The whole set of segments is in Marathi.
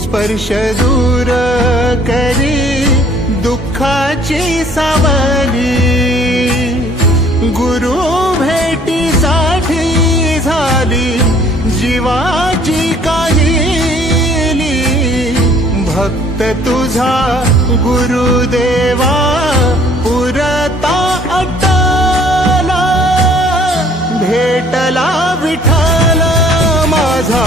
स्पर्श दूर करी दुःखाची सावली, गुरु भेटीसाठी झाली जीवाची काहिली। भक्त तुझा गुरुदेवा पुरता अटला, भेटला विठ्ठल माझा,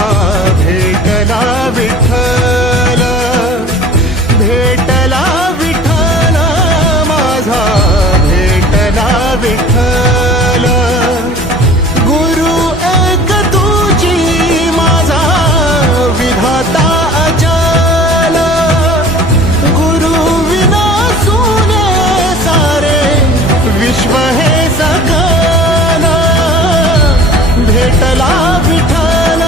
भेटला विठ्ठल, भेटला विठ्ठल माझा, भेटला विठ्ठल। गुरु एक तुझी माझा विधाता अचल, गुरु विना सुने सारे विश्व हे सकल। भेटला विठ्ठल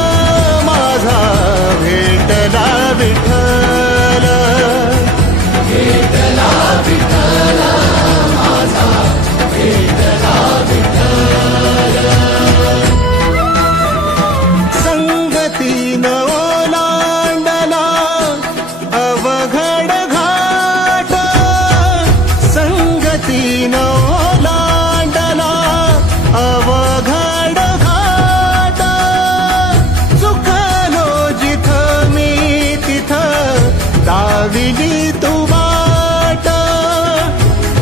माझा, भेटला विठ्ठल, भेटला विठ्ठल माझा, भेटला विठ्ठल। संगतीन ओलांडला अवघड घाट, संगतीन ओलांडला अवघड घाट। चुकलो जिथं मी तिथं दाविली तू वाट,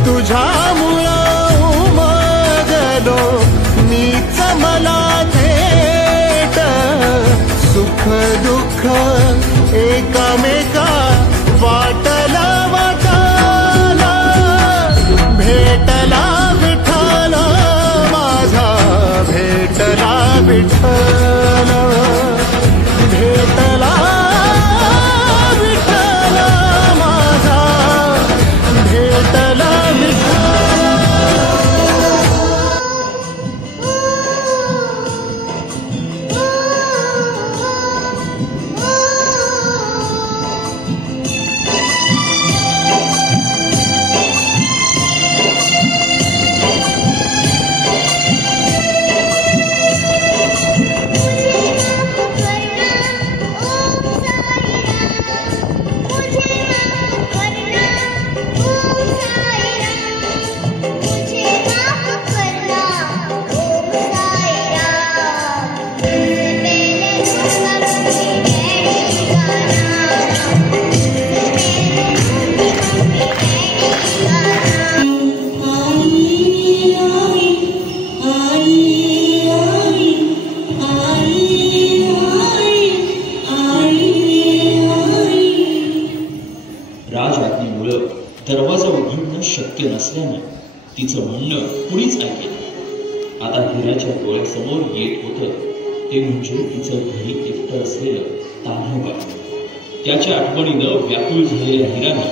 तुझ्यामुळं उमगलो मीच मला थेट। सुख दुःख एकामेका वाटला वाटाला, भेटला विठ्ठल माझा, भेटला विठ्ठल, भेटला विठ्ठल माझा, भेटला विठ्ठल। राजआज्ञेमुळं दरवाजा उघडणं शक्य नसल्यानं तिचं म्हणणं कुणीच ऐकेना। आता हिराच्या डोळ्यासमोर येत होतं ते म्हणजे तिचं घरी एकटं असलेलं तान्होबा। त्याच्या आठवणीनं व्याकुळ झालेल्या हिरानं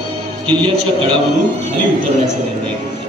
किल्ल्याच्या कडावरून खाली उतरण्याचा निर्णय घेतला।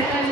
त्याने